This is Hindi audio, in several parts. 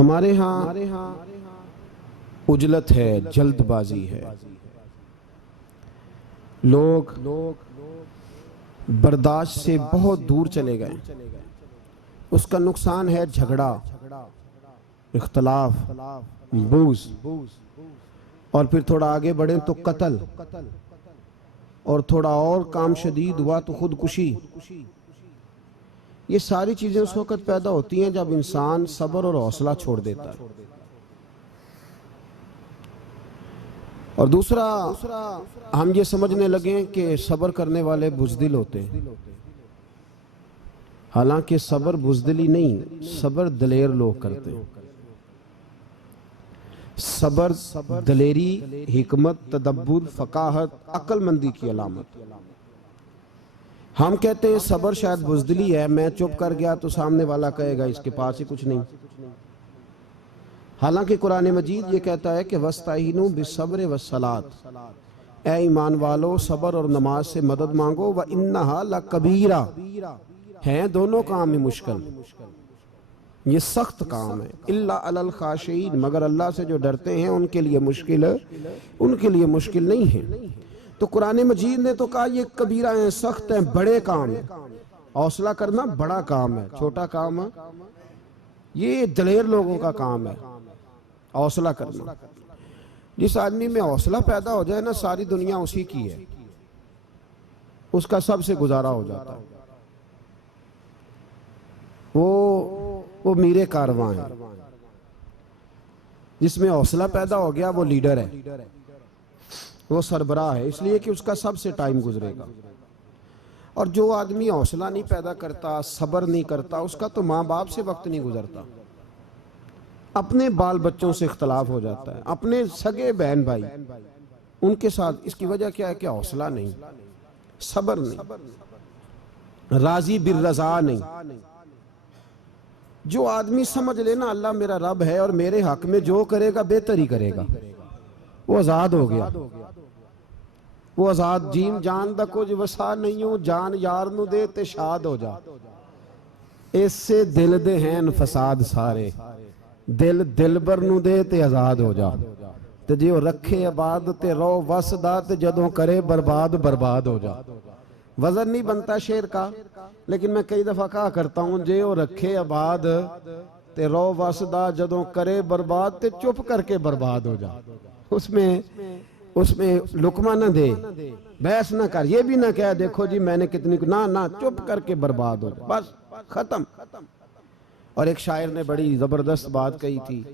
हमारे यहाँ उजलत है, जल्दबाजी है। लोग बर्दाश्त से बहुत दूर चले गए। उसका नुकसान है झगड़ा, इख्तलाफ, बूज़, और फिर थोड़ा आगे बढ़े तो कत्ल, और थोड़ा और काम शदीद हुआ तो खुदकुशी। ये सारी चीज़ें उस वक़्त पैदा होती हैं जब इंसान सब्र और हौसला छोड़ देता है। और दूसरा, हम ये समझने लगे कि सब्र करने वाले बुज़दिल होते हैं। हालांकि सब्र बुज़दिली नहीं, सब्र दलेर लोग करते हैं। सब्र दलेरी, हिकमत, तदब्बुर, फ़काहत, अक्लमंदी की अलामत। हम कहते हैं सब्र शायद बुज़दिली है, मैं चुप कर गया तो सामने वाला कहेगा इसके पास ही कुछ नहीं। हालांकि कुरान मजीद ये कहता है कि वस्ताइनु बिस्सब्र वस्सलात, ए ईमान वालो सब्र और नमाज से मदद मांगो, व इन्नहा लकबीरा, हैं दोनों काम ही मुश्किल, ये सख्त काम है। इल्ला अलल खाशिईन, मगर अल्लाह से जो डरते हैं उनके लिए मुश्किल है, उनके लिए मुश्किल नहीं है। तो कुरान मजीद ने तो कहा ये कबीरा है, सख्त है, बड़े काम है। हौसला करना बड़ा काम है, छोटा काम है, ये दलेर लोगों का काम है हौसला करना। जिस आदमी में हौसला पैदा हो जाए ना, सारी दुनिया उसी की है, उसका सबसे गुजारा हो जाता है। वो मीरे कारवां है। जिसमें हौसला पैदा हो गया वो लीडर है, वो सरबराह है, इसलिए कि उसका सबसे टाइम गुजरेगा। और जो आदमी हौसला नहीं पैदा करता, सब्र नहीं करता, उसका तो माँ बाप से वक्त नहीं गुजरता, अपने बाल बच्चों से इख्तलाफ हो जाता है, अपने सगे बहन भाई उनके साथ। इसकी वजह क्या है कि हौसला नहीं, सब्र नहीं, राजी बिर रज़ा नहीं। जो आदमी समझ लेना अल्लाह मेरा रब है और मेरे हक में जो करेगा बेहतर ही करेगा, वो आज़ाद हो गया। वो आज़ाद जीम जान दा कुछ वसा नहीं हो, जान यार नू दे ते शाद हो जा। इससे दिल दे हैं फसाद सारे, दिल दिलबर नू दे ते आज़ाद हो जा। ते जे रखे आबाद ते रो वसदा, ते जदों करे बर्बाद बर्बाद हो जा। वजन नहीं बनता शेर का, लेकिन मैं कई दफा कहा करता हूं, जे वो रखे आबाद ते रो वसदा, जदों करे बर्बाद ते चुप करके बर्बाद हो जा। उसमें लुकमा न दे, बहस न कर, ये भी ना कह देखो जी मैंने कितनी, ना चुप करके बर्बाद हो जा, बस खत्म। और एक शायर ने बड़ी जबरदस्त बात कही थी,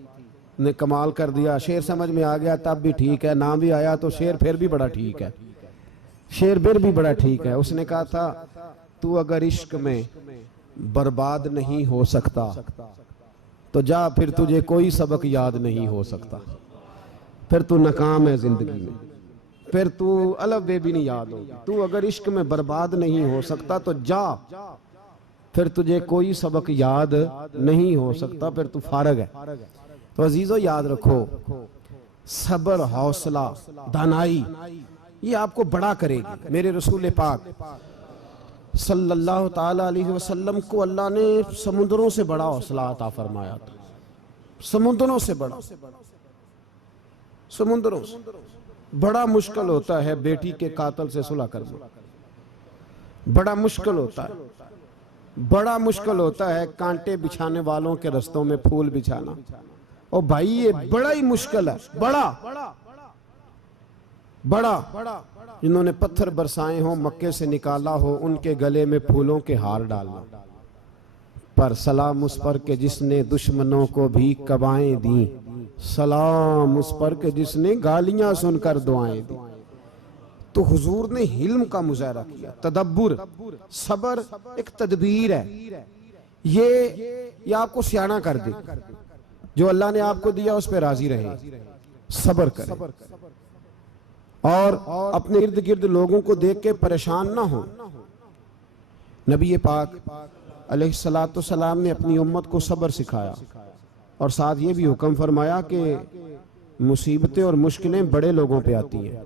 ने कमाल कर दिया। शेर समझ में आ गया तब भी ठीक है, ना भी आया तो शेर फिर भी बड़ा ठीक है, शेर फिर भी बड़ा ठीक है। उसने कहा था, तू अगर इश्क में बर्बाद नहीं हो सकता तो जा, फिर तुझे कोई सबक याद नहीं हो सकता, फिर तू नाकाम है जिंदगी में, फिर तू अलफ बे भी नहीं याद होगी। तू अगर इश्क में बर्बाद नहीं हो सकता तो जा, फिर तुझे कोई सबक याद नहीं हो सकता, फिर तू फारग है। तो अजीजों याद रखो, सब्र, हौसला, दानाई ये आपको बड़ा करेगी। मेरे रसूल पाक सल्लल्लाहु ताला अलैहि वसल्लम को अल्लाह ने समुद्रों से बड़ा हौसला अता फरमाया था, समुद्रों से बड़ा। समुद्रों से बड़ा मुश्किल होता है बेटी के कातिल से सुलह करना, बड़ा मुश्किल होता है, बड़ा मुश्किल होता है कांटे बिछाने वालों के रस्तों में फूल बिछाना। और भाई ये बड़ा ही मुश्किल है, बड़ा बड़ा। जिन्होंने पत्थर बरसाए हो, मक्के से निकाला हो, उनके गले में फूलों के हार डालना। पर सलाम उस पर के जिसने दुश्मनों को भी कबाएं दी, सलाम उस पर के जिसने गालियां सुनकर दुआएं दी। तो हुजूर ने हिल्म का मुजाहरा किया, तदब्बुर, सब्र एक तदबीर है, ये आपको सियाना कर दे। जो अल्लाह ने आपको दिया उस पर राजी रहे, सब्र करें, और अपने इर्द गिर्द लोगों को देख के परेशान ना हो। नबी पाक अलैहिस्सलातु सलाम ने अपनी उम्मत को सब्र सिखाया, और साथ ये भी हुक्म फरमाया कि मुसीबतें और मुश्किलें बड़े लोगों पे आती हैं,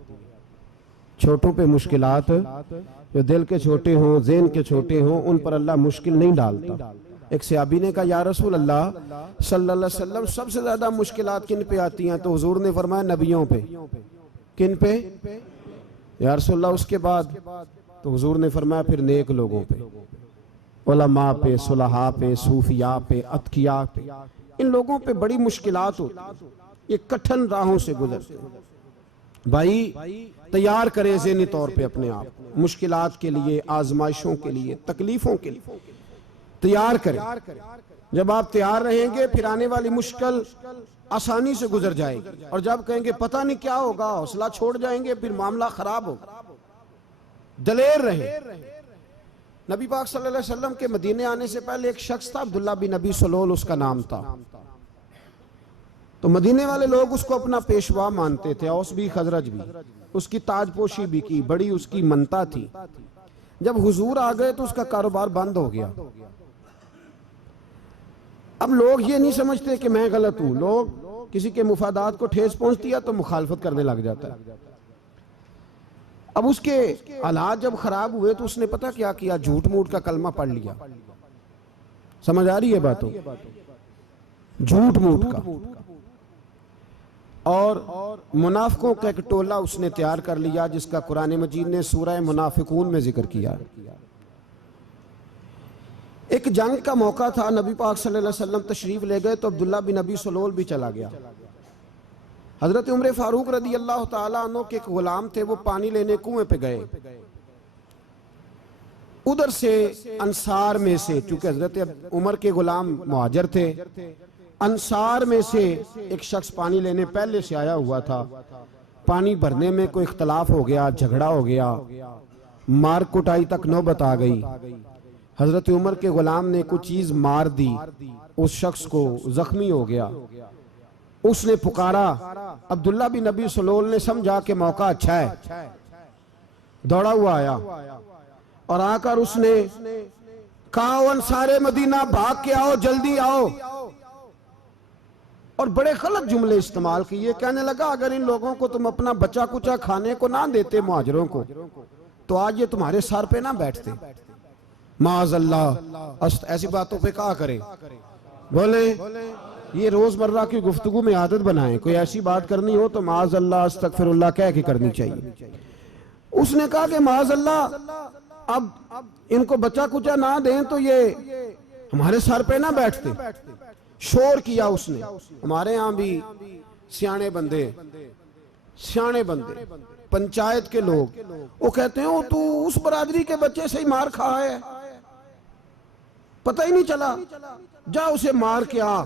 छोटों पे मुश्किलात, जो दिल के छोटे हों, ज़हन के छोटे हों, उन पर अल्लाह मुश्किल नहीं डालता। एक सहाबी ने कहा या रसूल अल्लाह सल्लल्लाहु अलैहि वसल्लम सबसे ज्यादा मुश्किलात किन पे आती हैं? तो हुजूर ने फरमाया नबियों पे। किन पे? या रसूल अल्लाह उसके बाद? तो हुजूर ने फरमाया फिर नेक लोगों पे, उलमा पे, सुलहा पे, सूफिया पे, अतकिया पे। इन लोगों पे बड़ी मुश्किलात होती, ये कठिन राहों से गुजरते हैं। भाई तैयार करें ज़हनी तौर पे अपने आप, मुश्किलात के लिए, आजमाइशों के लिए, तकलीफों के लिए तैयार करें। जब आप तैयार रहेंगे फिर आने वाली मुश्किल आसानी से गुजर जाएगी। और जब कहेंगे पता नहीं क्या होगा, हौसला छोड़ जाएंगे, फिर मामला खराब होगा। दलेर रहे। नबी पाक सल्लल्लाहु अलैहि वसल्लम के मदीने आने से पहले एक शख्स था, अब्दुल्ला बिन नबी सलोल उसका नाम था। तो मदीने वाले लोग उसको अपना पेशवा मानते थे, औस भी खजरज भी, उसकी ताजपोशी भी की, बड़ी उसकी मनता थी। जब हुजूर आ गए तो उसका कारोबार बंद हो गया। अब लोग ये नहीं समझते कि मैं गलत हूं, लोग किसी के मुफादात को ठेस पहुंचती है तो मुखालफत करने लग जाता है। अब उसके हालात जब खराब हुए तो उसने पता क्या किया, झूठ मूठ का कलमा पढ़ लिया। समझ आ रही है बातों? झूठ मूठ का। और मुनाफिकों का एक टोला उसने तैयार कर लिया, जिसका कुरान मजीद ने सूरह मुनाफिकून में जिक्र किया। एक जंग का मौका था, नबी पाक सल्लल्लाहु अलैहि वसल्लम तशरीफ ले गए तो अब्दुल्ला बिन नबी सलोल भी चला गया। हजरत उमर फारूक रदी अल्लाह ताला अन्हु के एक गुलाम थे, वो पानी लेने कुएं पे गए। उधर से अंसार में से, चूंकि हजरत उमर के गुलाम मुहाजिर थे, अंसार में से एक शख्स पानी लेने पहले से आया हुआ था। पानी भरने में कोई इख्तलाफ हो गया, झगड़ा हो गया, मार कुटाई तक नौबत आ गई। हजरत उमर के गुलाम ने कुछ चीज मार दी, उस शख्स को जख्मी हो गया। उसने पुकारा, अब्दुल्ला बिन नबी सलोल ने समझा कि मौका अच्छा है, दौड़ा हुआ आया और आकर उसने कहा, अंसारे मदीना भाग के आओ, जल्दी आओ। और बड़े गलत जुमले इस्तेमाल किए। कहने लगा अगर इन लोगों को तुम अपना बचा कुचा खाने को ना देते मुहाजिरों को, तो आज ये तुम्हारे सर पे ना बैठते। माअज़ल्लाह, ऐसी बातों पे क्या करें? बोले ये रोजमर्रा की गुफ्तगू में आदत बनाएं, कोई ऐसी बात करनी हो तो माअज़ल्लाह अस्तगफिरुल्लाह कह के करनी चाहिए। उसने कहा कि माअज़ल्लाह अब इनको बचा कुचा ना दें तो ये हमारे सर पे ना बैठते। शोर किया उसने। हमारे यहाँ भी सियाने बंदे पंचायत के लोग, वो कहते हैं तू उस बरादरी के बच्चे से ही मार खा है, पता ही नहीं चला, जा उसे मार के आ,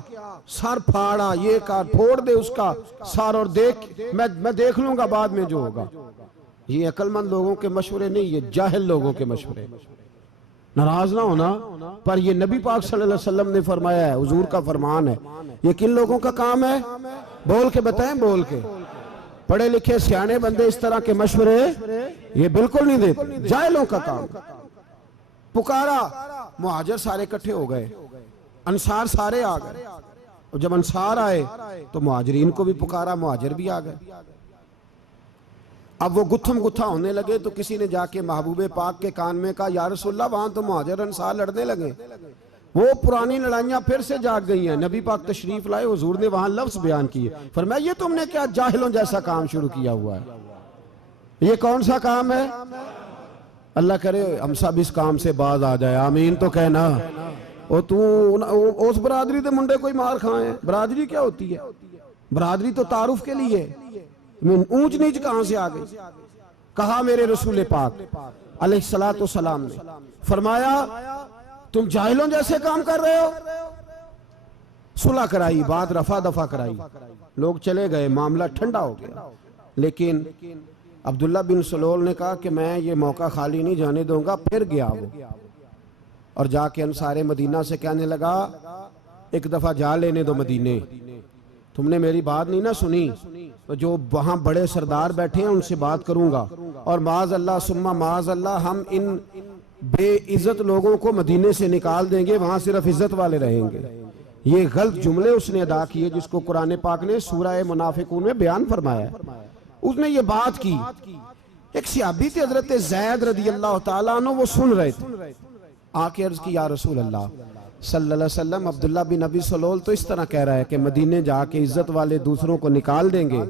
सर फाड़ा, ये कर, फोड़ दे उसका सर और देख, मैं देख लूंगा बाद में जो होगा। ये अक्लमंद लोगों के मशवरे नहीं, ये जाहिल लोगों के मशवरे। नाराज ना होना, पर ये नबी पाक सल्लल्लाहु अलैहि वसल्लम ने फरमाया है, हुजूर का फरमान है। ये किन लोगों का काम है? बोल के बताएं, बोल के। पढ़े लिखे सियाने बंदे इस तरह के मशवरे ये बिल्कुल नहीं देते, जाहिलों का काम। पुकारा, मुहाजिर सारे इकट्ठे हो गए, अंसार सारे आ गए। और जब अंसार आए तो मुहाजिरीन को भी पुकारा, मुहाजिर भी आ गए। अब वो गुत्थम गुत्था होने लगे तो किसी ने जाके महबूबे पाक के कान में कहा, या रसूलल्लाह वहां तो मुहाजिर अंसार लड़ने लगे। वो पुरानी लड़ाइयां फिर से जाग गई हैं। नबी पाक तशरीफ लाए, हुजूर ने वहां लफ्ज बयान किए, फरमाया ये तुमने क्या जाहिलों जैसा काम शुरू किया हुआ है? ये कौन सा काम है? अल्लाह करे हम सब इस काम से बाज आ जाए, आमीन तो कहना। और तू उस बरादरी के मुंडे कोई मार खाए? बरादरी क्या होती है? बरादरी तो तारुफ के लिए, ऊंच नीच कहां से आ गई? कहा मेरे रसूल पाक अलैहिस्सलातु सलाम ने फरमाया तुम जाहिलों जैसे काम कर रहे हो। सुलह कराई, बात रफा दफा कराई, लोग चले गए, मामला ठंडा हो गया। लेकिन अब्दुल्ला बिन सलोल ने कहा कि मैं ये मौका खाली नहीं जाने दूंगा। फिर गया वो और जाके अंसारे मदीना से कहने लगा, एक दफा जा लेने दो मदीने, तुमने मेरी बात नहीं ना सुनी तो जो वहां बड़े सरदार बैठे हैं उनसे बात करूंगा, और माज़अल्लाह सुम्मा माज़अल्लाह हम इन बेइज्जत लोगों को मदीने से निकाल देंगे, वहां सिर्फ इज्जत वाले रहेंगे। ये गलत जुमले उसने अदा किए जिसको कुरान पाक ने सूरह मुनाफिकून में बयान फरमाया। उसने ये बात की। एक सहाबी थे हजरत ज़ैद रदी अल्लाह ताला अन्हु, वो सुन रहे थे। आके अर्ज की, या रसूल अल्लाह सल्लल्लाहु अलैहि वसल्लम अब्दुल्ला बिन अबी सलोल तो इस तरह कह रहा है कि मदीने जाके इज्जत वाले दूसरों को निकाल देंगे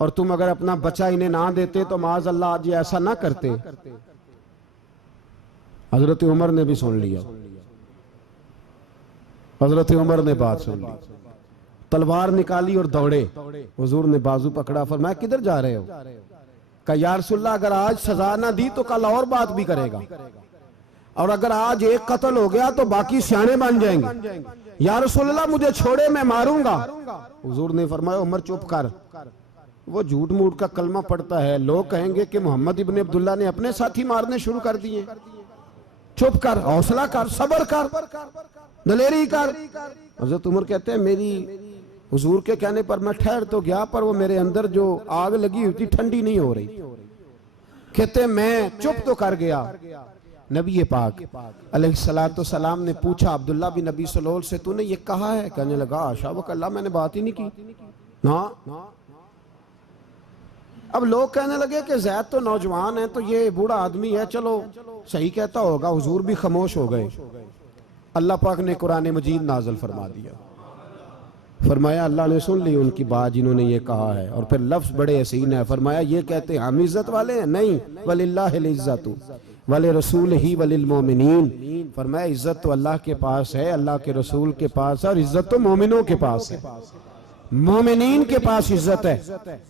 और तुम अगर अपना बच्चा इन्हें ना देते तो माज अल्लाह आज ये ऐसा ना करते। हजरत उमर ने भी सुन लिया, हजरत उमर ने बात सुन ली, तलवार निकाली और दौड़े। हुजूर ने बाजू पकड़ा, फरमाया किधर जा रहे हो? कहा या रसूलल्लाह अगर आज सजा ना दी तो कल और बात भी करेगा, और अगर आज एक कत्ल हो गया तो बाकी सियाने बन जाएंगे। या रसूलल्लाह मुझे छोड़े, मैं मारूंगा। हुजूर ने फरमाया उमर चुप कर, वो झूठ मूठ का कलमा पढ़ता है, लोग कहेंगे कि मोहम्मद इब्ने अब्दुल्ला ने अपने साथी मारने शुरू कर दिए। चुप कर, हौसला कर, सब्र कर, दलेरी कर। हजरत उमर कहते हैं मेरी हुजूर के कहने पर मैं ठहर तो गया, पर वो मेरे अंदर जो आग लगी हुई थी ठंडी नहीं हो रही। कहते मैं चुप तो कर गया। नबी पाक अलैहिस्सलातु सलाम ने पूछा अब्दुल्ला बिन नबी सलोल से, तूने ये कहा है? कहने लगा आशा व कल्ला, मैंने बात ही नहीं की ना। अब लोग कहने लगे कि ज़ैद तो नौजवान है, तो ये बूढ़ा आदमी है, चलो सही कहता होगा। हुजूर भी खामोश हो गए। अल्लाह पाक ने कुरान मजीद नाज़िल फरमा दिया, फरमाया अल्लाह ने सुन ली उनकी बात जिन्होंने ये कहा है। और फिर लफ्ज़ बड़े हसीन है, फरमाया ये कहते हम इज्जत वाले हैं? नहीं, वलिल्लाहिल इज्जतु वले रसूल ही वलिल मोमिनीन। फरमाया इज्जत तो अल्लाह के पास है, अल्लाह के रसूल के पास है, और इज्जत तो मोमिनों के पास है, मोमिनीन के पास इज्जत है।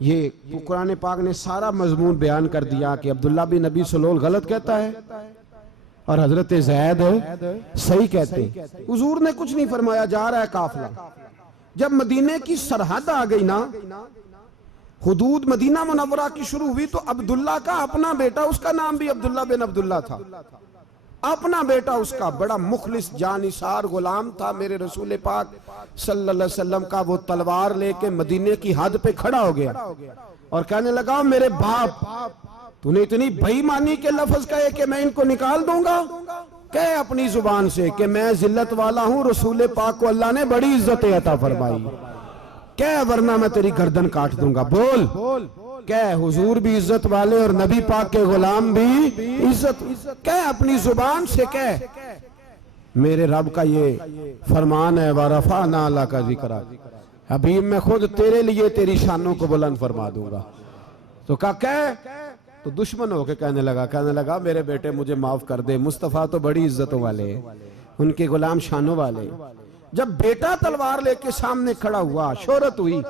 ये कुरान पाक ने सारा मजमून बयान कर दिया कि अब्दुल्ला बिन नबी सलोल गलत कहता है और हजरत ज़ैद सही कहते। हुजूर ने कुछ नहीं फरमाया, जा रहा है काफिला। जब मदीने की सरहद आ गई ना, हुदूद मदीना मुनव्वरा की शुरू हुई, तो अब्दुल्ला का अपना बेटा, उसका नाम भी अब्दुल्ला बिन अब्दुल्ला था, अपना बेटा उसका बड़ा मुखलिस जानिसार गुलाम था मेरे रसूल पाक सल्लल्लाहु अलैहि वसल्लम का। वो तलवार लेके मदीने की हद पे खड़ा हो गया और कहने लगा मेरे बाप, तूने इतनी बेईमानी के लफ्ज कहे कि मैं इनको निकाल दूंगा? कहे अपनी जुबान से कि मैं जिल्लत वाला हूं, रसूल पाक को अल्लाह ने बड़ी इज्जत अता फरमाई, कह वरना मैं तेरी गर्दन काट दूंगा। बोल कह हुजूर भी इज्जत वाले और नबी पाक के गुलाम भी इज्जत। कह अपनी जुबान से कह, मेरे रब का ये फरमान है, वरफाना अल्लाह का जिक्र, हबीब मैं खुद तेरे लिए तेरी शानों को बुलंद फरमा दूंगा। तो कह तो दुश्मन होके कहने लगा मेरे बेटे मुझे माफ कर दे, मुस्तफ़ा तो बड़ी इज्जतों वाले, उनके गुलाम शानों वाले। जब बेटा तलवार लेके सामने खड़ा हुआ, शोहरत हुई,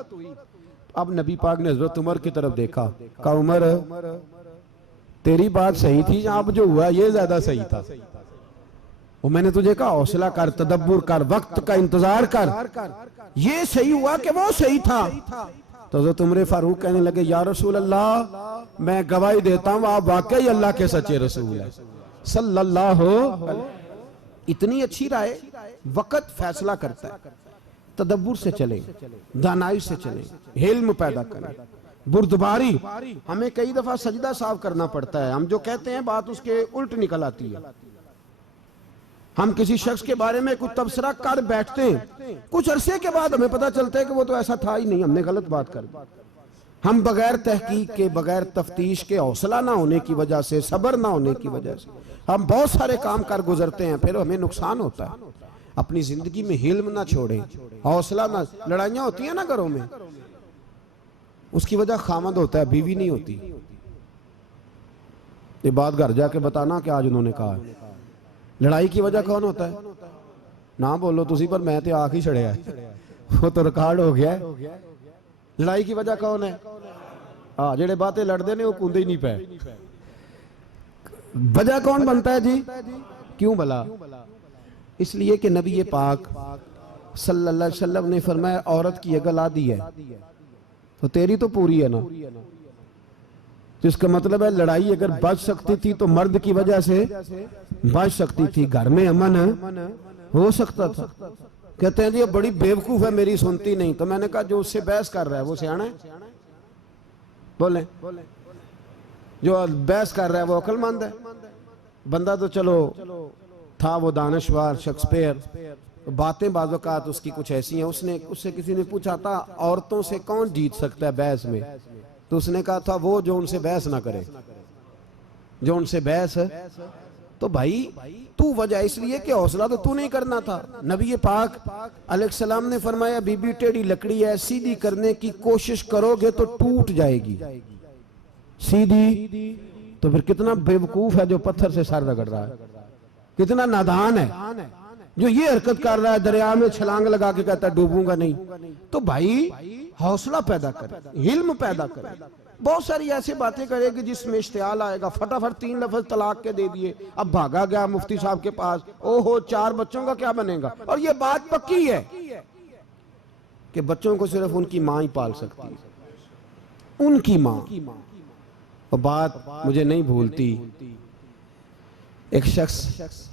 अब नबी पाक ने हजरत उमर की तरफ देखा, कहा उमर तेरी बात सही थी, अब जो हुआ ये ज्यादा सही था। वो मैंने तुझे कहा हौसला कर, तदब्बुर कर, वक्त का इंतजार कर, ये सही हुआ कि वो सही था। तो हजरत उमर फारूक कहने लगे या रसूल अल्लाह, मैं गवाही देता हूं आप वाकई अल्लाह के सच्चे रसूल है सल्लल्लाहु। इतनी अच्छी राय, वक्त फैसला करता है। तदब्बुर से चले, दानाई से चले, हिल्म पैदा करें, बुर्दबारी। हमें कई दफा सजदा साफ करना पड़ता है, हम जो कहते हैं बात उसके उल्ट निकल आती है। हम किसी शख्स के बारे में कुछ तबसरा कर बैठते हैं, कुछ अरसे के बाद हमें पता चलता है कि वो तो ऐसा था ही नहीं, हमने गलत बात कर दी। हम बगैर तहकीक के, बगैर तफ्तीश के, हौसला ना होने की वजह से, सब्र ना होने की वजह से हम बहुत सारे काम कर गुजरते हैं, फिर हमें नुकसान होता है। अपनी जिंदगी में हिल्म ना छोड़ें, हौसला ना। लड़ाइयां होती है ना घरों में, उसकी वजह खामद होता है, बीवी नहीं होती। ये बात घर जाके बताना कि आज उन्होंने कहा है। लड़ाई की वजह कौन होता है? ना बोलो तुसी, पर मैं तो आख ही छड़िया, वो तो रिकॉर्ड हो गया है। लड़ाई की वजह कौन है? हाँ, जेड़े बातें लड़ते ने वो कूदे ही नहीं पे। वजह कौन बनता है जी? क्यों भला? इसलिए कि नबी पाक सल्लल्लाहु अलैहि वसल्लम ने फरमाया औरत की अगल आदि है तो तेरी तो पूरी है ना। तो इसका मतलब है लड़ाई अगर बच सकती थी तो मर्द की वजह से बच सकती थी, घर में अमन हो सकता था। कहते हैं जी बड़ी बेवकूफ है, मेरी सुनती नहीं। तो मैंने कहा जो उससे बहस कर रहा है वो सियाना है? बोले जो बहस कर रहा है वो अक्लमंद है? बंदा तो चलो था वो दानश्वर शेक्सपियर, बातें बाज़ औक़ात उसकी कुछ ऐसी हैं। उससे किसी ने पूछा था औरतों से कौन जीत सकता है बहस में, तो उसने कहा था वो जो उनसे बहस ना करे, जो उनसे बहस तो भाई तू वजह इसलिए कि हौसला तो तू नहीं करना था। नबी पाक अलैहिस्सलाम ने फरमाया बीबी टेढ़ी लकड़ी है, सीधी करने की कोशिश करोगे तो टूट जाएगी। सीधी तो फिर कितना बेवकूफ है जो पत्थर से सर रगड़ रहा है, कितना नादान है जो ये हरकत कर रहा है, दरिया में छलांग लगा के कहता है डूबूंगा नहीं। तो भाई हौसला पैदा कर, हिल्म पैदा कर। बहुत सारी ऐसी बातें करेगी जिसमें इश्तियाल आएगा, फटाफट 3 लफ्ज तलाक के दे दिए, अब भागा गया मुफ्ती साहब के पास, ओहो 4 बच्चों का क्या बनेगा। और ये बात पक्की है कि बच्चों को सिर्फ उनकी मां ही पाल सकती है, उनकी मां। और बात मुझे नहीं भूलती, एक शख्स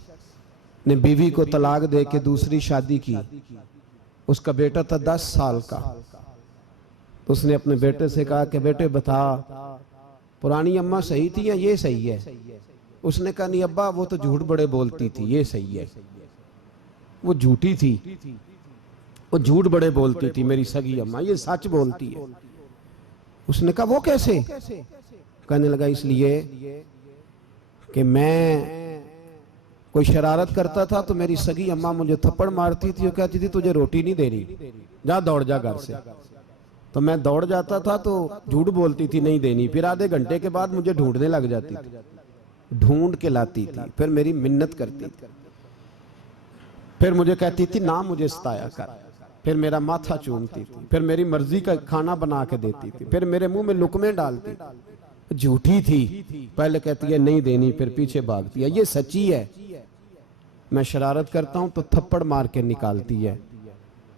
ने बीवी को तलाक दे के दूसरी शादी की, उसका बेटा था 10 साल का। उसने अपने बेटे से कहा कि बेटे बता पुरानी अम्मा सही थी या ये सही है। उसने कहा नहीं अब्बा वो तो झूठ बड़े बोलती थी, ये सही है। वो झूठी थी, वो झूठ बड़े बोलती थी मेरी सगी अम्मा, ये सच बोलती है। उसने कहा वो कैसे। कहने लगा इसलिए कि मैं कोई शरारत करता था तो मेरी सगी अम्मा मुझे थप्पड़ मारती थी, वो कहती थी तुझे रोटी नहीं दे रही, जा दौड़ जा घर से। तो मैं दौड़ जाता था तो झूठ बोलती थी नहीं देनी, फिर आधे घंटे के बाद मुझे ढूंढने लग जाती थी, ढूंढ के लाती थी, फिर मेरी मिन्नत करती थी, फिर मुझे कहती थी ना मुझे सताया कर, फिर मेरा माथा चूमती थी, फिर मेरी मर्जी का खाना बना के देती थी, फिर मेरे मुंह में लुकमे डालती थी। झूठी थी, पहले कहती है नहीं देनी, फिर पीछे भागती है। ये सच्ची है, मैं शरारत करता हूं तो थप्पड़ मार के निकालती है,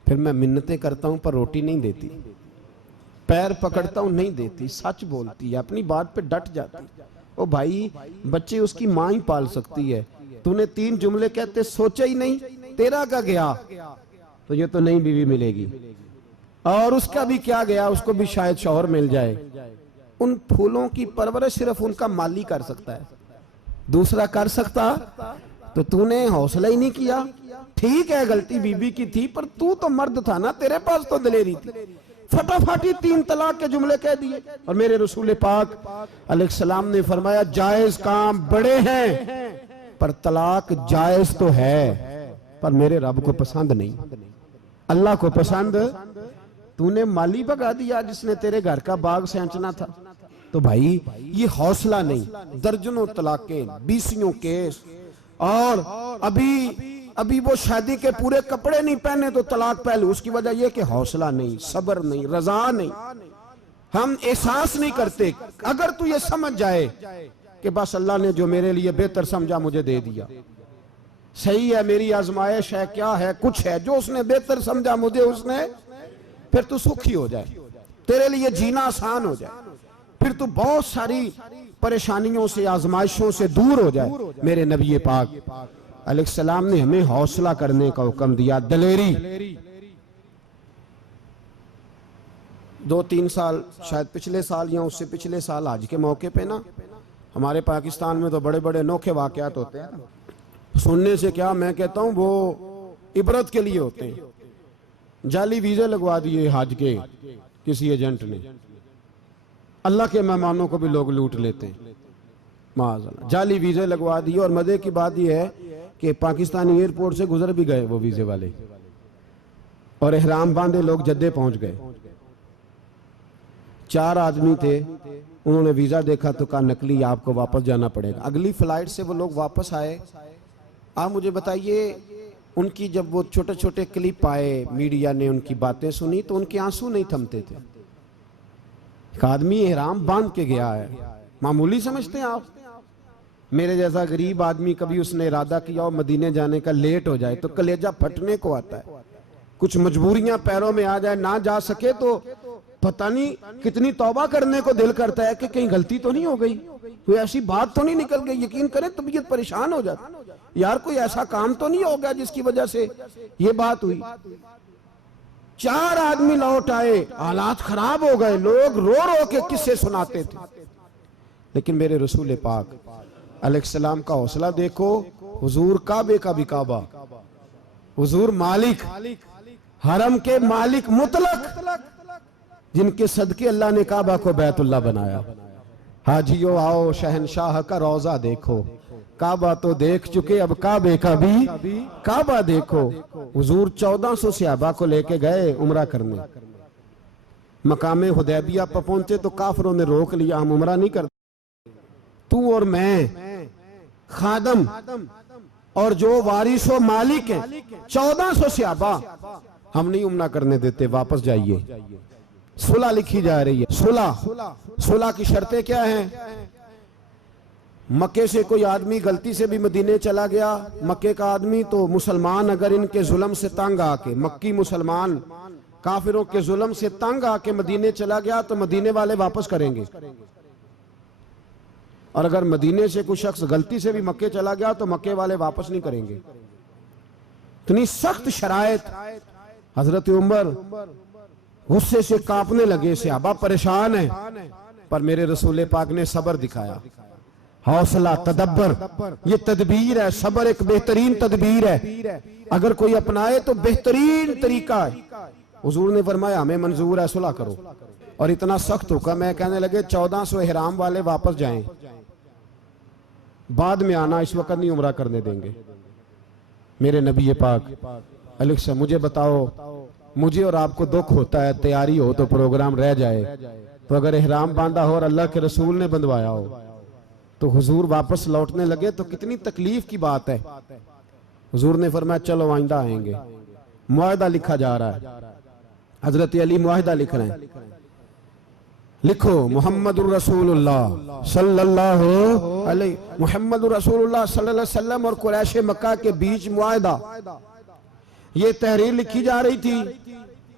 फिर मैं मिन्नतें करता हूं पर रोटी नहीं देती, पैर पकड़ता हूं नहीं देती, सच बोलती है, अपनी बात पे डट जाती है। ओ भाई बच्चे उसकी मां ही पाल सकती है, तूने 3 जुमले कहते सोचा ही नहीं, तेरा का गया तो ये तो नई बीवी मिलेगी, और उसका भी क्या गया, उसको भी शायद शौहर मिल जाए। उन फूलों की परवरिश सिर्फ उनका माली कर सकता है, दूसरा कर सकता। तो तूने हौसला ही नहीं किया। ठीक है गलती बीबी की थी, पर तू तो मर्द था ना, तेरे पास तो दिलेरी थी, फटाफटी 3 तलाक के जुमले कह दिए। और मेरे रसूल पाक अलैहिस्सलाम ने फरमाया जायज काम बड़े हैं पर तलाक जायज तो है, पर मेरे रब को पसंद नहीं, अल्लाह को पसंद। तूने माली भगा दिया जिसने तेरे घर का बाग सेंचना था। तो भाई ये हौसला नहीं, दर्जनों तलाके, 20 केस, और अभी वो शादी के पूरे कपड़े नहीं पहने तो तलाक पहले। उसकी वजह यह कि हौसला नहीं, सब्र नहीं, रजा नहीं, हम एहसास नहीं करते। अगर तू ये समझ जाए कि बस अल्लाह ने जो मेरे लिए बेहतर समझा मुझे दे दिया, सही है, मेरी आजमाइश है, क्या है, कुछ है जो उसने बेहतर समझा मुझे, उसने, फिर तू सुखी हो जाए, तेरे लिए जीना आसान हो जाए, फिर तू बहुत सारी परेशानियों से, आजमाइशों से दूर हो जाए। मेरे नबी पाक अलैहिस्सलाम ने हमें हौसला करने का हुक्म दिया, दलेरी। 2-3 साल शायद पिछले साल या उससे पिछले साल हज के मौके पे ना, हमारे पाकिस्तान में तो बड़े बड़े अनोखे वाकयात होते हैं, सुनने से क्या, मैं कहता हूं वो इबरत के लिए होते हैं। जाली वीजे लगवा दिए हज के किसी एजेंट ने, अल्लाह के मेहमानों को भी लोग लूट लेते हैं, माज़अल्लाह, जाली वीजे लगवा दिए। और मजे की बात यह है कि पाकिस्तानी एयरपोर्ट से गुजर भी गए वो वीजे वाले, और एहराम बांधे लोग जद्दे पहुंच गए। 4 आदमी थे, उन्होंने वीजा देखा तो कहा नकली, आपको वापस जाना पड़ेगा। अगली फ्लाइट से वो लोग वापस आए। आप मुझे बताइए, उनकी जब वो छोटे छोटे क्लिप आए, मीडिया ने उनकी बातें सुनी तो उनके आंसू नहीं थमते थे। एक आदमी एहराम बांध के गया है, मामूली समझते हैं आप? मेरे जैसा गरीब आदमी, कभी उसने इरादा किया और मदीने जाने का, लेट हो जाए तो कलेजा फटने को आता है, कुछ मजबूरियां पैरों में आ जाए, ना जा सके तो पता नहीं कितनी तौबा करने को दिल करता है कि कहीं गलती तो नहीं हो गई, कोई ऐसी बात तो नहीं निकल गई। यकीन करें तबीयत परेशान हो जाती, यार कोई ऐसा काम तो नहीं हो गया जिसकी वजह से ये बात हुई। 4 आदमी लौट आए, हालात खराब हो गए, लोग रो रो के किस्से सुनाते थे। लेकिन मेरे रसूल पाक अलैहिस्सलाम का हौसला देखो, हुजूर काबे का भी काबा, हुजूर मालिक, हरम के मालिक मुतलक, जिनके सदके अल्लाह ने काबा को बैतुल्लाह बनाया। हाजियो आओ शहनशाह का रोजा देखो, काबा तो देख चुके, अब काबे का भी काबा देखो। हुजूर 1400 सहाबा को लेके गए उमरा करने। मकामे हुदैबिया पर पहुंचे तो काफिरों ने रोक लिया, हम उमरा नहीं करते। तू और मैं खादम और जो वारिसो मालिक है 1400 सहाबा, हम नहीं उमरा करने देते, वापस जाइए। सुलह लिखी जा रही है। सुलह की शर्तें क्या हैं? मक्के से कोई आदमी गलती से भी मदीने चला गया, मक्के का आदमी, तो मुसलमान अगर इनके जुल्म से तंग आके, मक्की मुसलमान काफिरों के जुल्म से तंग आके मदीने चला गया तो मदीने वाले वापस करेंगे। और अगर मदीने से कोई शख्स गलती से भी मक्के चला गया तो मक्के वाले वापस नहीं करेंगे। इतनी सख्त शराइत। हजरत उमर गुस्से से कांपने लगे, सहाबा परेशान है, पर मेरे रसूल पाक ने सब्र दिखाया। हौसला, तदब्बर, ये तदबीर है। सब्र एक बेहतरीन तदबीर है, अगर कोई अपनाए तो बेहतरीन तरीका है। हुजूर ने फरमाया हमें मंजूर है, सुलह करो। और इतना सख्त हुक्म है, कहने लगे 1400 इहराम वाले वापस जाएं, बाद में आना, इस वक्त नहीं उमरा करने देंगे। मेरे नबी पाक अलैहि, मुझे बताओ, मुझे और आपको दुख होता है, तैयारी हो तो प्रोग्राम रह जाए, तो अगर इहराम बांधा हो और अल्लाह के रसूल ने बंधवाया हो तो हुजूर वापस लौटने लगे तो कितनी तकलीफ की बात है। हुजूर ने फरमाया चलो आइंदा आएंगे। मुआहदा लिखा जा रहा है, हजरत अली मुआहदा लिख रहे हैं। लिखो मुहम्मदुर रसूलुल्लाह सल्लल्लाहु अलैहि, मुहम्मदुर रसूलुल्लाह सल्लल्लाहु अलैहि वसल्लम और कुरैश मक्का के बीच मुआहदा। ये तहरीर लिखी जा रही थी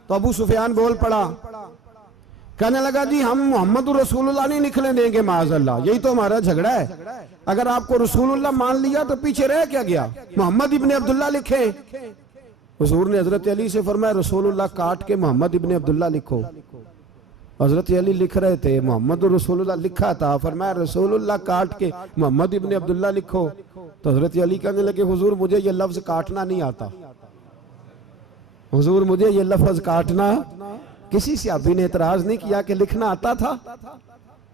तो अबू सुफियान बोल पड़ा, कहने लगा जी हम मोहम्मदुर रसूलुल्लाह नहीं निकलने देंगे माज़अल्लाह, यही तो हमारा झगड़ा है। अगर आपको रसूलुल्लाह मान लिया तो पीछे रह क्या गया, मोहम्मद इब्ने अब्दुल्ला लिखे। हुजूर ने हजरत अली से फरमाया रसूलुल्लाह काट के मोहम्मद इब्ने अब्दुल्ला लिखो। हजरत अली लिख रहे थे, मोहम्मद रसूलुल्लाह लिखा था, फरमाया रसूलुल्लाह काट के मोहम्मद इब्ने अब्दुल्ला लिखो। तो हजरत अली कहने लगे हुजूर मुझे ये लफ्ज काटना नहीं आता, हुजूर मुझे ये लफ्ज काटना। किसी सहाबी ने एतराज नहीं किया कि लिखना आता था,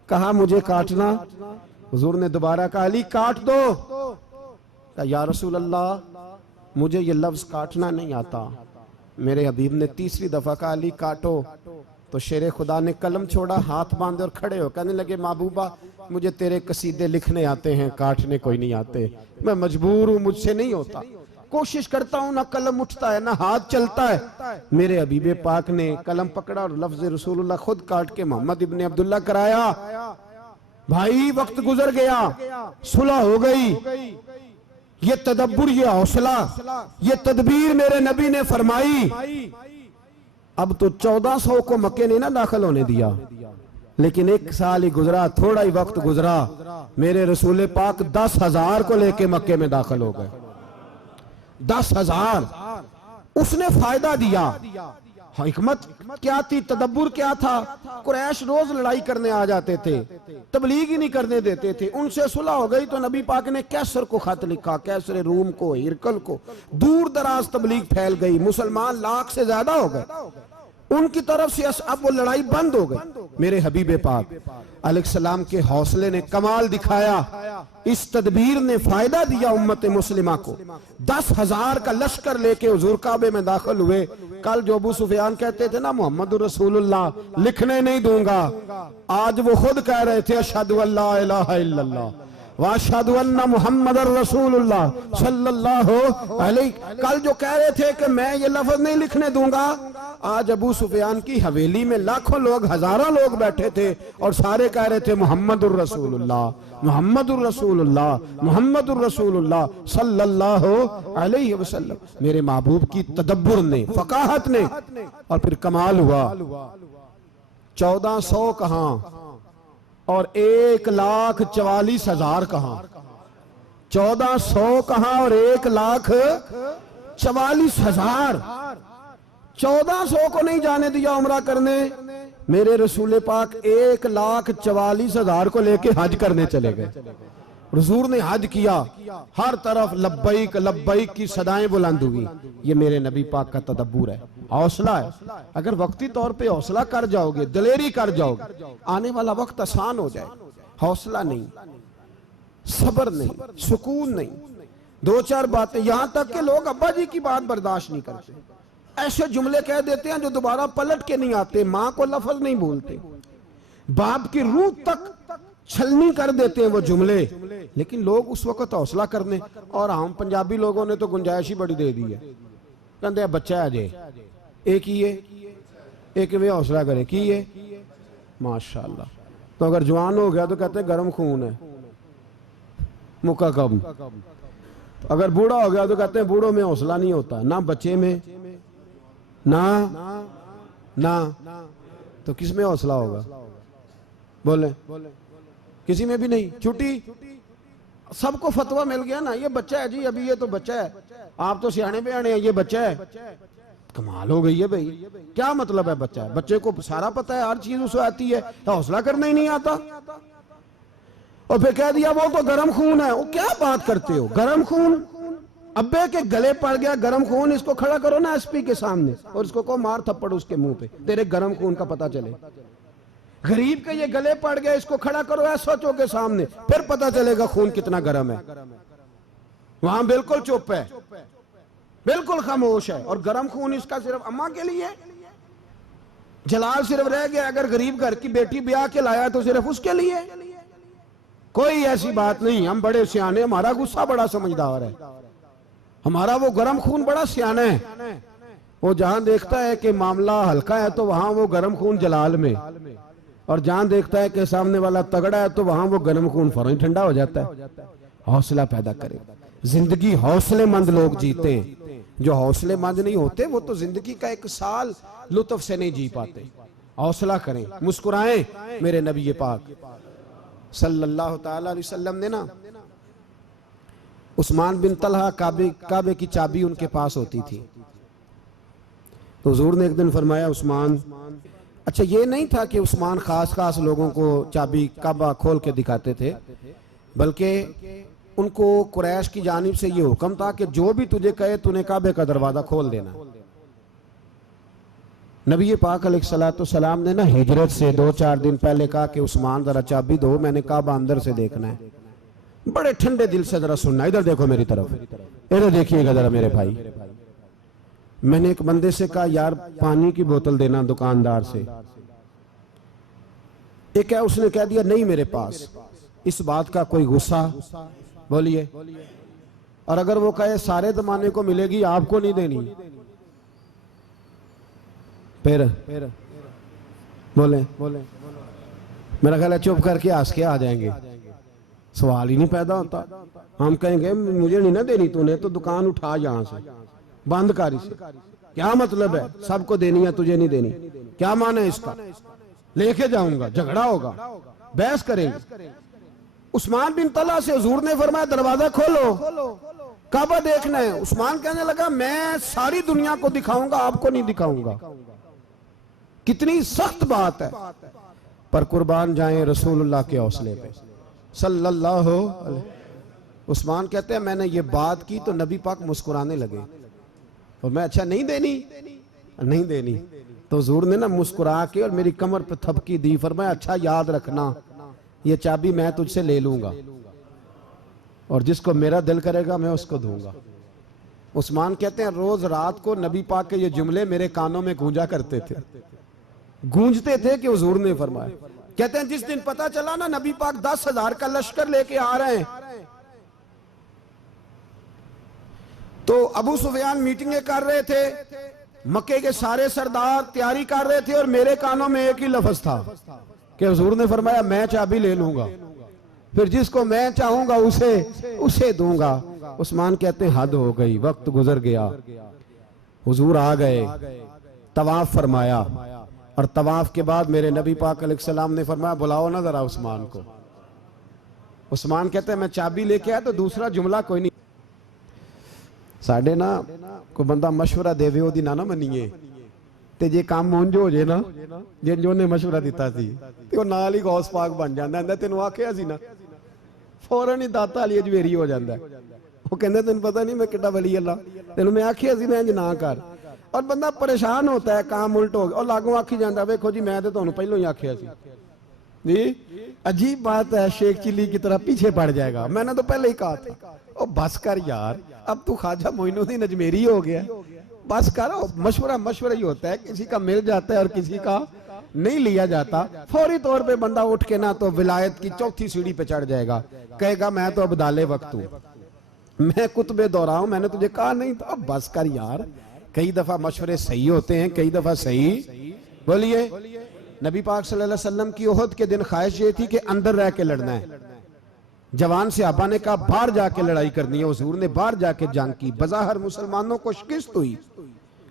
कहा मुझे काटना। हुजूर ने दोबारा कहा अली काट दो। कहा या रसूल अल्लाह मुझे ये लफ्ज काटना नहीं आता। मेरे हबीब ने तीसरी दफा कहा अली काटो। तो शेरे खुदा ने कलम छोड़ा, हाथ बांधे और खड़े हो कहने लगे महबूबा मुझे तेरे कसीदे लिखने आते हैं, काटने कोई नहीं आते, मैं मजबूर हूं, मुझसे नहीं होता। कोशिश करता हूं, ना कलम उठता है ना हाथ चलता है। मेरे हबीबे पाक ने कलम पकड़ा और लफ्ज रसूलुल्लाह खुद काट के मोहम्मद इब्ने अब्दुल्ला कराया। भाई वक्त गुजर गया, सुलह हो गई। ये तदब्बुर, ये हौसला, ये तदबीर मेरे नबी ने फरमाई। अब तो 1400 को मक्के ने ना दाखिल होने दिया, लेकिन एक साल ही गुजरा, थोड़ा ही वक्त गुजरा, मेरे रसूल पाक 10,000 को लेके मक्के में दाखिल हो गए। 10,000 उसने फायदा दिया। हिकमत क्या थी, तदब्बुर क्या था? कुरैश रोज लड़ाई करने आ जाते थे, तबलीग ही नहीं करने देते थे। उनसे सुलह हो गई तो नबी पाक ने कैसर को खत लिखा, कैसर रूम को, हिरकल को, दूर दराज तबलीग फैल गई, मुसलमान लाख से ज्यादा हो गए। उनकी तरफ से अब वो लड़ाई बंद हो गई। मेरे हबीबे पाक अलैहिस्सलाम के हौसले ने कमाल दिखाया, इस तदबीर ने फायदा दिया उम्मत मुस्लिमा को। 10,000 का लश्कर लेके हुजूर काबे में दाखिल हुए। कल जो अबू सुफियान कहते थे ना मोहम्मद रसूलुल्लाह लिखने नहीं दूंगा, आज वो खुद कह रहे थे अशहदु अल्ला इलाहा इल्लल्लाह व अशहदु अन्ना मुहम्मदर रसूलुल्लाह सल्लल्लाहु अलैहि। कल जो कह रहे थे कि मैं ये लफ्ज नहीं लिखने दूंगा, आज अबू सुफियान की हवेली में लाखों लोग, हजारों लोग बैठे थे और सारे कह रहे थे मोहम्मदुर रसूलुल्लाह, मोहम्मदुर रसूलुल्लाह, मोहम्मदुर रसूलुल्लाह सल्लल्लाहु अलैहि वसल्लम। मेरे महबूब की तदब्बुर ने, फकाहत ने, और फिर कमाल हुआ। 1400 कहां और 1,44,000 कहां, 1400 कहां और 1,44,000। 1400 को नहीं जाने दिया उमरा करने। मेरे रसूल पाक 1,44,000 को लेके हज करने चले गए। हुजूर ने हज किया, हर तरफ लब्बैक लब्बैक की सदाएं बुलंद हुई। ये मेरे नबी पाक का तदब्बुर है, हौसला है। अगर वक्ती तौर पे हौसला कर जाओगे, दिलेरी कर जाओगे, आने वाला वक्त आसान हो जाए। हौसला नहीं, सब्र नहीं, सुकून नहीं, दो चार बातें, यहां तक कि लोग अब्बा जी की बात बर्दाश्त नहीं करते, ऐसे जुमले कह देते हैं जो दोबारा पलट के नहीं आते, मां को लफ्ज नहीं बोलते, बाप की रूह तक छलनी कर देते हैं वो जुमले, लेकिन लोग उस वक्त हौसला करने, और हम पंजाबी लोगों ने तो गुंजाइश ही बड़ी दे दी है, कहते बच्चा है जे एक ही है, एक में हौसला करे की है माशाल्लाह। तो अगर जवान हो गया तो कहते हैं गर्म खून है, मुका कम। अगर बूढ़ा हो गया तो कहते हैं बूढ़ों में हौसला नहीं होता, ना बच्चे में ना तो किस में हौसला होगा? बोले किसी में भी नहीं। छुट्टी सबको फतवा मिल गया ना, ये बच्चा है जी, अभी ये तो बच्चा है, आप तो सियाने बयाने हैं, ये बच्चा है। कमाल हो गई है भाई, क्या मतलब है बच्चा है? बच्चे को सारा पता है, हर चीज उसे आती है, तो हौसला करना ही नहीं आता। और फिर कह दिया वो तो गर्म खून है। वो क्या बात करते हो, गर्म खून? अब्बे के गले पड़ गया गर्म खून, इसको खड़ा करो ना एसपी के सामने और इसको को मार थप्पड़ उसके मुंह पे, तेरे गर्म खून का पता चले। गरीब के ये गले पड़ गया, इसको खड़ा करो एसओचओ के सामने, फिर पता चलेगा खून कितना गर्म है। वहां बिल्कुल चुप है, बिल्कुल खामोश है, और गर्म खून इसका सिर्फ अम्मा के लिए। जलाल सिर्फ रह गया, अगर गरीब घर की बेटी ब्याह के लाया तो सिर्फ उसके लिए। कोई ऐसी बात नहीं, हम बड़े सियाने, हमारा गुस्सा बड़ा समझदार है, हमारा वो गर्म खून बड़ा सियाना है। वो जहां देखता है कि मामला हल्का है तो वहां वो गर्म खून जलाल में, और जहां देखता है कि सामने वाला तगड़ा है तो वहां वो गर्म खून फौरन ठंडा हो जाता है। हौसला पैदा करे, जिंदगी हौसलेमंद लोग जीते हैं, जो हौसलेमंद नहीं होते वो तो जिंदगी का एक साल लुत्फ से नहीं जी पाते। हौसला करें, मुस्कुराएं। मेरे नबी पाक सल्लल्लाहु ताला अलैहि वसल्लम ने ना, उस्मान बिन तलहा काबे की चाबी उनके पास होती थी, तो हुजूर ने एक दिन फरमाया उस्मान, अच्छा ये नहीं था कि उस्मान खास लोगों को चाबी काबा खोल के दिखाते थे, बल्कि उनको कुरैश की जानिब से ये हुक्म था कि जो भी तुझे कहे तूने काबे का दरवाजा खोल देना। नबी पाक अलैहिस्सलाम ने ना हिजरत से 2-4 दिन पहले कहा कि उस्मान जरा चाबी दो, मैंने काबा अंदर से देखना है। बड़े ठंडे दिल से जरा सुनना, इधर देखो मेरी तरफ, इधर देखिएगा जरा मेरे भाई। मैंने एक बंदे से कहा यार पानी की बोतल देना दुकानदार से, एक है उसने कह दिया नहीं मेरे पास। इस बात का कोई गुस्सा? बोलिए। और अगर वो कहे सारे जमाने को मिलेगी आपको नहीं देनी, फिर बोले मेरा ख्याल है चुप करके हंस के आ जाएंगे, सवाल ही नहीं पैदा होता। हम कहेंगे मुझे नहीं ना देनी तूने, तो दुकान उठा यहां से, बंद कर इसे। क्या मतलब है सबको देनी है तुझे नहीं देनी? क्या माने इसका? लेके जाऊंगा, झगड़ा होगा, बहस करेंगे। उस्मान बिन तला से हुजूर ने फरमाया दरवाजा खोलो, काबा देखना है। उस्मान कहने लगा मैं सारी दुनिया को दिखाऊंगा, आपको नहीं दिखाऊंगा। कितनी सख्त बात है, पर कुर्बान जाएं रसूलुल्लाह के हौसले पे सल्लल्लाहु अलैहि। उस्मान कहते हैं मैंने ये बात की तो नबी पाक मुस्कुराने लगे, और मैं अच्छा नहीं देनी, तो हुजूर ने ना मुस्कुरा के और मेरी कमर पे थपकी दी, फरमाया अच्छा याद रखना ये चाबी मैं तुझसे ले लूंगा, और जिसको मेरा दिल करेगा मैं उसको दूंगा। उस्मान कहते हैं रोज रात को नबी पाक के ये जुमले मेरे कानों में गूंजा करते थे, गूंजते थे कि हुजूर ने फरमाया। कहते हैं जिस दिन पता चला ना नबी पाक 10,000 का लश्कर लेके आ रहे हैं, तो अबू सुफियान मीटिंगें कर रहे थे, मक्के के सारे सरदार तैयारी कर रहे थे, और मेरे कानों में एक ही लफ्ज था कि हुजूर ने फरमाया मैं चाबी ले लूंगा, फिर जिसको मैं चाहूंगा उसे दूंगा। उस्मान कहते हैं हद हो गई, वक्त गुजर गया। हुजूर आ गए, तवाफ फरमाया, और तवाफ के बाद मेरे नबी पाक अलैहिस्सलाम ने फरमाया बुलाओ ना जरा उस्मान को। उस्मान कहते हैं मैं चाबी लेके आया तो दूसरा जुमला कोई नहीं। साढ़े ना कोई बंदा मशवरा देवे ओदी ना मनीए, ते जे काम मुंज हो जे ना, जिन ने मशवरा दिता सी ते नाल ही गौस पाक बन जांदा है। तेनों आखिया सी ना, फौरन ही दाता अली अजमेरी हो जाता है। वो कहंदे तेन पता नहीं मैं किड्डा वली अल्लाह, तेनों मैं आखिया सी मैं इंज ना कर। और बंदा परेशान होता है, काम उल्ट हो गया, और लागों आखी जाता वेखो जी मैं तो तुहानूं पहलों ही आखिया सी, जी अजीब बात है, शेख चिल्ली की तरह पीछे पड़ जाएगा। मैंने तो पहले ही कहा था ओ बस कर यार, अब तू ख्वाजा मोइनुद्दीन अजमेरी हो गया, बस कर। मशवरा ही होता है, किसी का मिल जाता है और किसी का नहीं लिया जाता। फौरी तौर पे बंदा उठ के ना तो विलायत की चौथी सीढ़ी पे चढ़ जाएगा, कहेगा मैं तो अब्दाले वक्त हूं, मैं कुतबे दौरा हूं, मैंने तुझे कहा नहीं। तो अब बस कर यार। कई दफा मशवरे सही होते हैं, कई दफा सही। बोलिए नबी पाक सल्लल्लाहु अलैहि वसल्लम की ओहद के दिन ख्वाहिश ये थी कि अंदर रह के लड़ना है। जवान सहाबा ने कहा बाहर जाके लड़ाई करनी है। हुजूर ने बाहर जाके जंग की, बज़ाहिर मुसलमानों को शिकस्त हुई।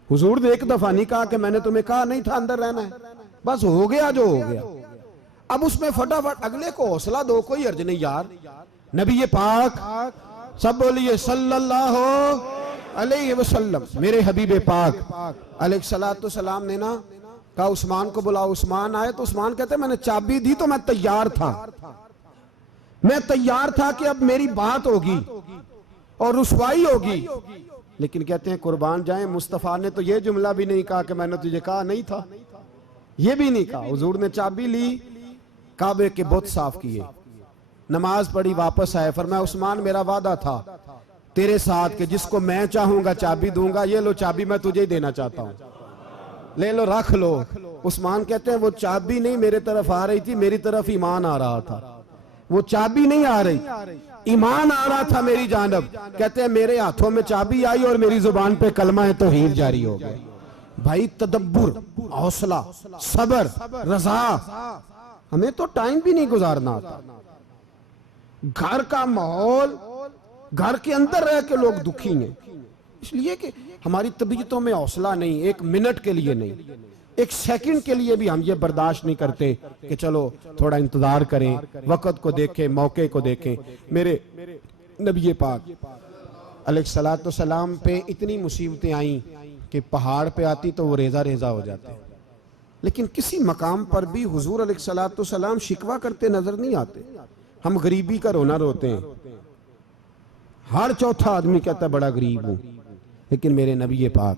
हुजूर ने एक दफा नहीं कहा कि मैंने तुम्हें कहा नहीं था अंदर रहना है, बस हो गया जो हो गया। अब उसमें फटाफट अगले को हौसला दो, कोई अर्ज नहीं यार। नबी ये पाक, सब बोलिए सल्लल्लाहु अलैहि वसल्लम, मेरे हबीब पाक अलैहिस्सलातु सलाम ने ना कहा उस्मान को बुलाओ। उस्मान आए तो उस्मान कहते मैंने चाबी दी तो मैं तैयार था, मैं तैयार था कि अब मेरी बात होगी और रुसवाई होगी। लेकिन कहते हैं कुर्बान जाए, मुस्तफा ने तो ये जुमला भी नहीं कहा कि मैंने तुझे कहा नहीं था, ये भी नहीं कहा। हुजूर ने चाबी ली, काबे के बुत साफ किए, नमाज पढ़ी, वापस आए। फरमाया उस्मान मेरा वादा था तेरे साथ कि जिसको मैं चाहूंगा चाबी दूंगा, ये लो चाबी मैं तुझे ही देना चाहता हूं, ले लो रख लो। उस्मान कहते हैं वो चाबी नहीं मेरे तरफ आ रही थी, मेरी तरफ ईमान आ रहा था। वो चाबी नहीं आ रही, ईमान आ रहा था मेरी जानब। कहते हैं मेरे हाथों में चाबी आई और मेरी जुबान पे कलमा तौहीद जारी हो गया। भाई तदब्बुर, हौसला, सबर, रजा, हमें तो टाइम भी नहीं गुजारना आता। घर का माहौल, घर के अंदर रह के लोग दुखी हैं, इसलिए कि हमारी तबीयतों में हौसला नहीं। एक मिनट के लिए नहीं, एक सेकंड के लिए भी हम ये बर्दाश्त नहीं करते कि चलो थोड़ा इंतजार करें, वक्त को देखें, मौके को देखें। मेरे नबी पाक अलैहिस्सलातु सलाम पे इतनी मुसीबतें आई कि पहाड़ पे आती तो वो रेजा रेजा हो जाते, लेकिन किसी मकाम पर भी हुजूर अलैहिस्सलातु सलाम शिकवा करते नजर नहीं आते। हम गरीबी का रोना रोते हैं, हर चौथा आदमी कहता है बड़ा गरीब हूं, लेकिन मेरे नबी पाक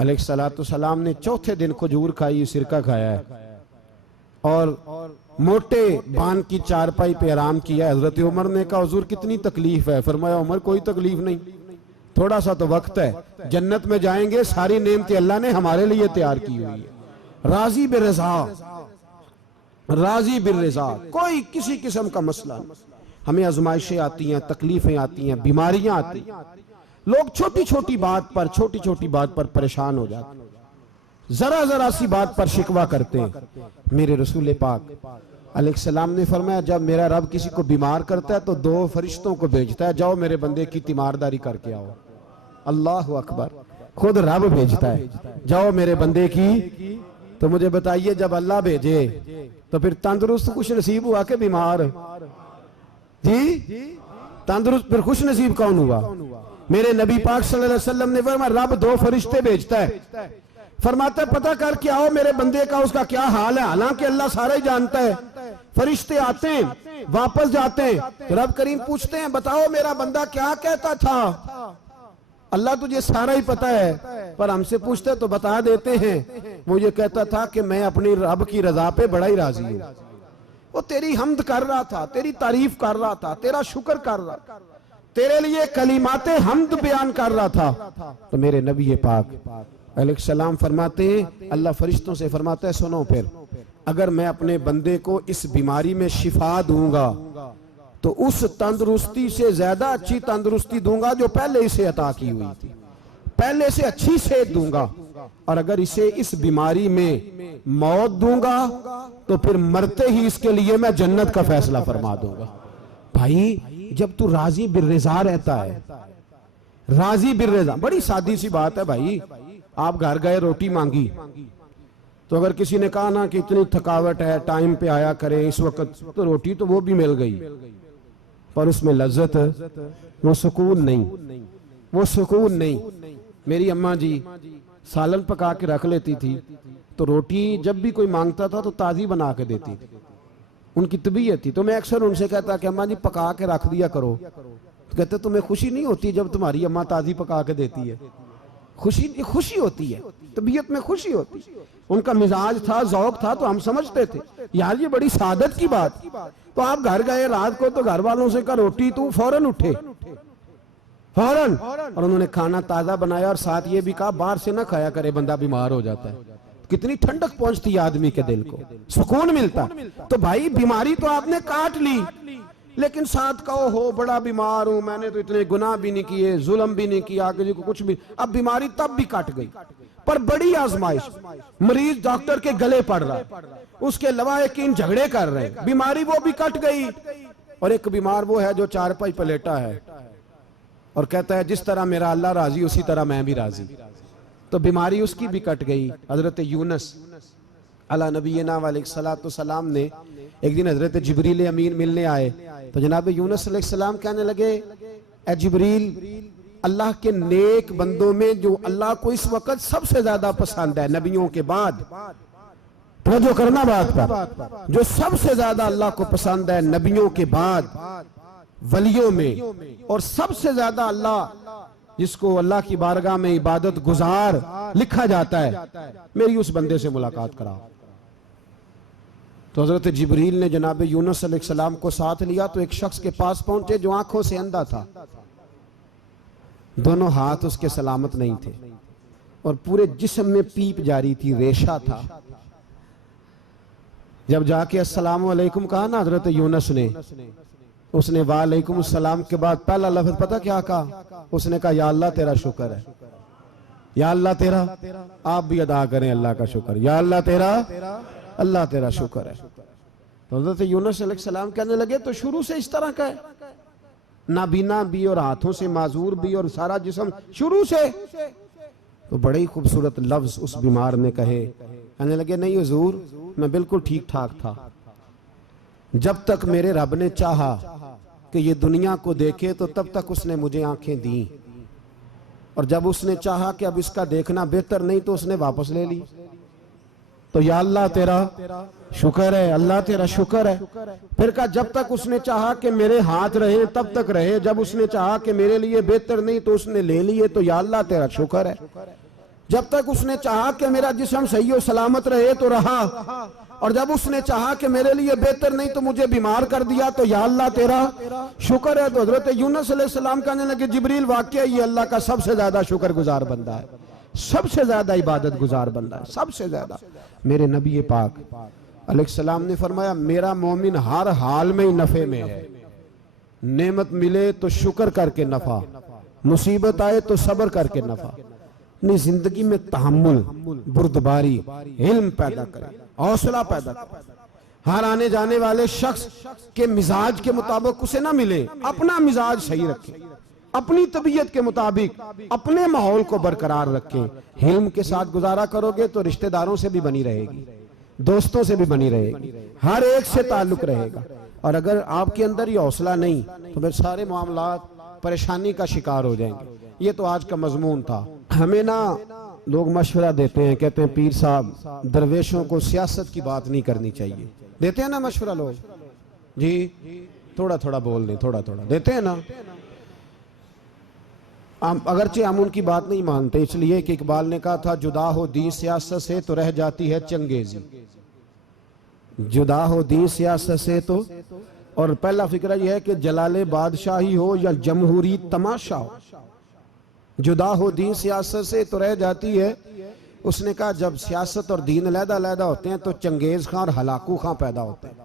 अलैहिस्सलातु सलाम ने चौथे दिन खजूर खाई, सिरका खाया है और मोटे बान की चारपाई पे आराम किया। हजरत उमर ने कहा हुजूर कितनी तकलीफ है? फरमाया उमर कोई तकलीफ नहीं, थोड़ा सा तो वक्त है, जन्नत में जाएंगे, सारी नेमतें अल्लाह ने हमारे लिए तैयार की हुई है। राजी बिरज़ा, राजी बिरज़ा, कोई किसी किस्म का मसला नहीं। हमें आजमाइशें आती हैं, तकलीफें आती हैं, बीमारियां आती हैं, लोग छोटी छोटी बात पर परेशान हो जाते हैं, जरा जरा सी बात पर शिकवा करते हैं। मेरे रसूल पाक अलैहिस्सलाम ने फरमाया जब मेरा रब किसी को बीमार करता है तो दो फरिश्तों को भेजता है, जाओ मेरे बंदे की तीमारदारी करके आओ। अल्लाह अकबर, खुद रब भेजता है, जाओ मेरे बंदे की। तो मुझे बताइए जब अल्लाह भेजे तो फिर तंदुरुस्त खुश नसीब हुआ के बीमार? जी तंदुरुस्त फिर खुश नसीब कौन हुआ? मेरे नबी पाक सल्लल्लाहु अलैहि वसल्लम ने फरमाया रब दो फरिश्ते भेजता है, फरमाता है पता करके आओ मेरे बंदे का उसका क्या हाल है। हालांकि अल्लाह सारा ही जानता है। फरिश्ते आते हैं, वापस जाते हैं, तो रब करीम पूछते हैं बताओ मेरा बंदा क्या कहता था? अल्लाह तुझे सारा ही पता है, पर हमसे पूछते तो बता देते हैं। वो ये कहता था कि मैं अपनी रब की रजा पे बड़ा ही राजी हूं। वो तेरी हमद कर रहा था, तेरी तारीफ कर रहा था, तेरा शुक्र कर रहा था, तेरे लिए कलीमाते हमद बयान कर रहा था। तो मेरे नबी पाक अलैहिस्सलाम फरमाते हैं, अल्लाह फरिश्तों से फरमाता है सुनो फिर अगर मैं अपने बंदे को इस बीमारी में शिफा दूंगा तो उस तंदुरुस्ती से ज्यादा अच्छी तंदुरुस्ती दूंगा जो पहले इसे अता की हुई थी, पहले से अच्छी सेहत दूंगा। और अगर इसे इस बीमारी में मौत दूंगा तो फिर मरते ही इसके लिए मैं जन्नत का फैसला फरमा दूंगा। भाई जब तू राजी बिर्रिज़ा रहता है, राजी बिर्रिज़ा, बड़ी सादी सी बात है भाई। आप घर गए रोटी मांगी तो अगर किसी ने कहा ना कि इतनी थकावट है टाइम पे आया करें इस वक्त, तो रोटी तो वो भी मिल गई, पर उसमें लज्जत, वो सुकून नहीं, वो सुकून नहीं। मेरी अम्मा जी सालन पका के रख लेती थी तो रोटी जब भी कोई मांगता था तो ताजी बना के देती थी, उनकी तबीयत थी। तो मैं अक्सर उनसे कहता कि अम्मा जी पका के रख दिया करो। तो कहते तुम्हें खुशी नहीं होती जब तुम्हारी अम्मा ताजी पका के देती है? खुशी होती है, तबीयत में खुशी होती है। उनका मिजाज था, जौक था, तो हम समझते थे यार ये बड़ी सादत की बात। तो आप घर गए रात को तो घर वालों से कहा रोटी, तू फौरन उठे, फौरन। और उन्होंने खाना ताजा बनाया और साथ ये भी कहा बाहर से ना खाया करे, बंदा बीमार हो जाता है। कितनी ठंडक पहुंचती है आदमी के दिल को, सुकून मिलता। तो भाई बीमारी तो आपने काट ली, लेकिन साथ कहो हो बड़ा बीमार हूं, मैंने तो इतने गुनाह भी नहीं किए, जुल्म भी नहीं किया, किसी को कुछ भी। अब बीमारी तब भी कट गई, पर बड़ी आजमाइश, मरीज डॉक्टर के गले पड़ रहा है, उसके अलावा यकीन झगड़े कर रहे हैं, बीमारी वो भी कट गई। और एक बीमार वो है जो चारपाई पलेटा है और कहता है जिस तरह मेरा अल्लाह राजी उसी तरह मैं भी राजी। तो बीमारी उसकी भी कट गई। हजरत यूनुस अला नबीना अलैहिस्सलातु सलाम ने एक दिन हजरत जिब्रील अमीन मिलने आए, तो जनाब यूनुस अलैहिस्सलाम कहने लगे ए जिब्रील, अल्लाह के नेक बंदों में जो अल्लाह को इस वक्त सबसे ज्यादा पसंद है नबियों के बाद, तो करना बात पर, जो सबसे ज्यादा अल्लाह को पसंद है नबियों के बाद वलियों में, और सबसे ज्यादा अल्लाह जिसको अल्लाह की बारगाह में इबादत गुजार लिखा जाता है, मेरी उस बंदे से मुलाकात कराओ। तो हजरत जिब्रील ने जनाब यूनुस अलैहिस्सलाम को साथ लिया, तो एक शख्स के पास पहुंचे जो आंखों से अंधा था, दोनों हाथ उसके सलामत नहीं थे और पूरे जिस्म में पीप जारी थी, रेशा था। जब जाके अस्सलाम वालेकुम कहा ना हजरत यूनुस ने, उसने वालेकुम सलाम के बाद पहला लफ्ज पता क्या कहा? उसने कहा या अल्लाह तेरा शुक्र है, या अल्लाह तेरा, आप भी अदा करें अल्लाह का शुक्र, या अल्लाह तेरा, अल्लाह तेरा शुक्र है। तो हज़रत यूनुस अलैहिस्सलाम कहने लगे तो शुरू से इस तरह का है, नाबीना भी और हाथों से माजूर भी और सारा जिस्म शुरू से। तो बड़े ही खूबसूरत लफ्ज उस बीमार ने कहे, कहने लगे नहीं हुजूर मैं बिल्कुल ठीक ठाक था, जब तक मेरे रब ने चाहा कि ये दुनिया को देखे तो तब तक उसने मुझे आंखें दी, और जब उसने चाहा कि अब इसका देखना बेहतर नहीं तो उसने वापस ले ली। तो या अल्लाह तेरा शुक्र है, अल्लाह तेरा शुक्र है। फिर कहा जब तक उसने चाहा कि मेरे हाथ रहे तब तक रहे, जब उसने चाहा कि मेरे लिए बेहतर नहीं तो उसने ले लिए, तो या अल्लाह तेरा शुक्र है। जब तक उसने चाहा कि मेरा जिस्म सही और सलामत रहे तो रहा, और जब उसने चाहा कि मेरे लिए बेहतर नहीं तो मुझे बीमार कर दिया, तो या अल्लाह तेरा शुक्र है। तो हजरत यूनुस अलैहिस्सलाम कहने लगे जिब्रील वाकई ये अल्लाह का सबसे ज्यादा शुक्रगुजार बंदा है, सबसे ज्यादा इबादत गुजार बंदा है, सबसे ज्यादा। मेरे नबी पाक अलैहिस्सलाम ने फरमाया मेरा मोमिन हर हाल में ही नफे में है, नेमत मिले तो शुक्र करके नफा, मुसीबत आए तो सब्र करके नफा। अपनी जिंदगी में तहम्मुल, बुर्दबारी, इल्म पैदा करे, हौसला पैदा करे। हर आने जाने वाले शख्स के मिजाज के मुताबिक उसे ना मिले, अपना मिजाज सही रखे, अपनी तबीयत के मुताबिक अपने माहौल को बरकरार रखें। हिल्म के साथ गुजारा करोगे तो रिश्तेदारों से भी बनी रहेगी, दोस्तों से भी बनी रहेगी, हर एक से ताल्लुक रहेगा। और अगर आपके अंदर ये हौसला नहीं तो फिर सारे मामलात परेशानी का शिकार हो जाएंगे। ये तो आज का मजमून था। हमें ना लोग मशवरा देते हैं, कहते हैं पीर साहब दरवेशों को सियासत की बात नहीं करनी चाहिए, देते हैं ना मशवरा लोग जी, थोड़ा थोड़ा बोल दें, थोड़ा थोड़ा देते हैं ना। अगरचे हम उनकी बात नहीं मानते, इसलिए कि इकबाल ने कहा था जुदा हो दी सियासत से तो रह जाती है चंगेजी, जुदा हो दी सियासत से तो। और पहला फिक्र यह है कि जलाले बादशाही हो या जमहूरी तमाशा हो, जुदा हो दीन सियासत से तो रह जाती है। उसने कहा जब सियासत और दीन अलहदा होते हैं तो चंगेज खां और हलाकू खां पैदा होते हैं।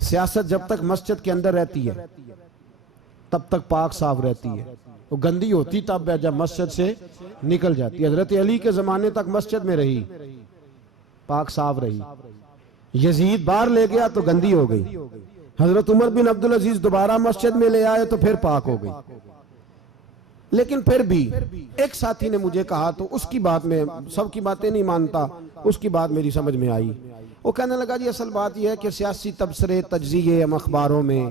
सियासत जब तक मस्जिद के अंदर रहती है तब तक पाक साफ रहती है, वो गंदी होती तब है जब मस्जिद से निकल जाती है। हजरत अली के जमाने तक मस्जिद में रही, पाक साफ रही। यजीद बाहर ले गया तो गंदी हो गई, हजरत उमर बिन अब्दुल अजीज दोबारा मस्जिद में ले आए तो फिर पाक हो गई। लेकिन फिर भी एक साथी ने मुझे कहा, तो उसकी बात में सबकी बातें नहीं मानता, उसकी बात मेरी समझ में आई। वो कहने लगा जी असल बात यह है कि सियासी तबसरे तज्जिए हम अखबारों में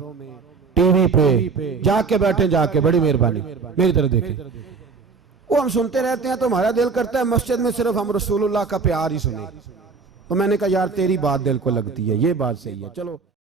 टीवी पे जाके बैठे, जाके बड़ी मेहरबानी मेरी तरफ देखें, वो हम सुनते रहते हैं तो हमारा दिल करता है मस्जिद में सिर्फ हम रसूलुल्लाह का प्यार ही सुने। तो मैंने कहा यार तेरी बात दिल को लगती है, ये बात सही है, चलो।